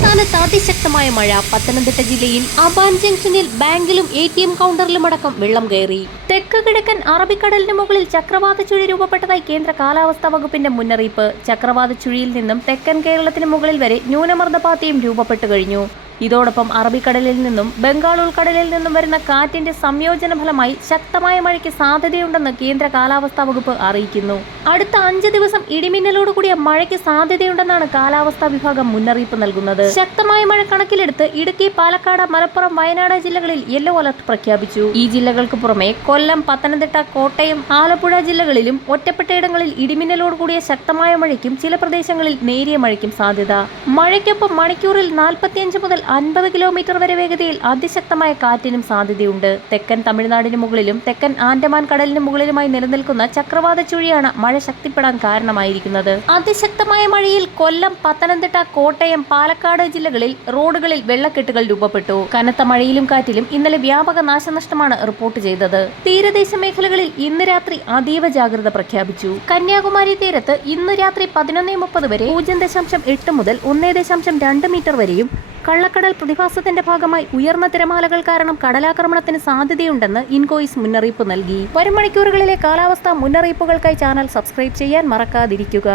സംസ്ഥാനത്ത് അതിശക്തമായ മഴ. പത്തനംതിട്ട ജില്ലയിൽ അബാൻ ജംഗ്ഷനിൽ ബാങ്കിലും ATM കൗണ്ടറിലുമടക്കം വെള്ളം കയറി. തെക്ക് കിഴക്കൻ അറബിക്കടലിന് മുകളിൽ ചക്രവാത ചുഴി രൂപപ്പെട്ടതായി കേന്ദ്ര കാലാവസ്ഥാ വകുപ്പിന്റെ മുന്നറിയിപ്പ്. ചക്രവാത ചുഴിയിൽ നിന്നും തെക്കൻ കേരളത്തിന് മുകളിൽ വരെ ന്യൂനമർദ്ദപാത്തിയും രൂപപ്പെട്ടു കഴിഞ്ഞു. ഇതോടൊപ്പം അറബിക്കടലിൽ നിന്നും ബംഗാൾ ഉൾക്കടലിൽ നിന്നും വരുന്ന കാറ്റിന്റെ സംയോജന ഫലമായി ശക്തമായ മഴയ്ക്ക് സാധ്യതയുണ്ടെന്ന് കേന്ദ്ര കാലാവസ്ഥാ വകുപ്പ് അറിയിക്കുന്നു. അടുത്ത 5 ദിവസം ഇടിമിന്നലോട് കൂടിയ മഴയ്ക്ക് സാധ്യതയുണ്ടെന്നാണ് കാലാവസ്ഥാ വിഭാഗം മുന്നറിയിപ്പ് നൽകുന്നത്. ശക്തമായ മഴ കണക്കിലെടുത്ത് ഇടുക്കി, പാലക്കാട്, മലപ്പുറം, വയനാട് ജില്ലകളിൽ യെല്ലോ അലർട്ട് പ്രഖ്യാപിച്ചു. ഈ ജില്ലകൾക്ക് പുറമെ കൊല്ലം, പത്തനംതിട്ട, കോട്ടയം, ആലപ്പുഴ ജില്ലകളിലും ഒറ്റപ്പെട്ടയിടങ്ങളിൽ ഇടിമിന്നലോട് കൂടിയ ശക്തമായ മഴയ്ക്കും ചില പ്രദേശങ്ങളിൽ നേരിയ മഴയ്ക്കും സാധ്യത. മഴയ്ക്കൊപ്പം മണിക്കൂറിൽ 45 മുതൽ 50 കിലോമീറ്റർ വരെ വേഗതയിൽ അതിശക്തമായ കാറ്റിനും സാധ്യതയുണ്ട്. തെക്കൻ തമിഴ്നാടിന് മുകളിലും തെക്കൻ ആൻഡമാൻ കടലിന് മുകളിലുമായി നിലനിൽക്കുന്ന ചക്രവാത ചുഴിയാണ് മഴ ശക്തിപ്പെടാൻ കാരണമായിരിക്കുന്നത്. അതിശക്തമായ മഴയിൽ കൊല്ലം, പത്തനംതിട്ട, കോട്ടയം, പാലക്കാട് ജില്ലകളിൽ റോഡുകളിൽ വെള്ളക്കെട്ടുകൾ രൂപപ്പെട്ടു. കനത്ത മഴയിലും കാറ്റിലും ഇന്നലെ വ്യാപക നാശനഷ്ടമാണ് റിപ്പോർട്ട് ചെയ്തത്. തീരദേശ മേഖലകളിൽ ഇന്ന് രാത്രി അതീവ ജാഗ്രത പ്രഖ്യാപിച്ചു. കന്യാകുമാരി തീരത്ത് ഇന്ന് രാത്രി 11:30 വരെ 0.8 മുതൽ 1.2 മീറ്റർ വരെയും, കള്ളക്കടൽ പ്രതിഭാസത്തിന്റെ ഭാഗമായി ഉയർന്ന തിരമാലകൾ കാരണം കടലാക്രമണത്തിന് സാധ്യതയുണ്ടെന്ന് ഇൻകോയിസ് മുന്നറിയിപ്പ് നൽകി. വരും മണിക്കൂറുകളിലെ കാലാവസ്ഥാ മുന്നറിയിപ്പുകൾക്കായി ചാനൽ സബ്സ്ക്രൈബ് ചെയ്യാൻ മറക്കാതിരിക്കുക.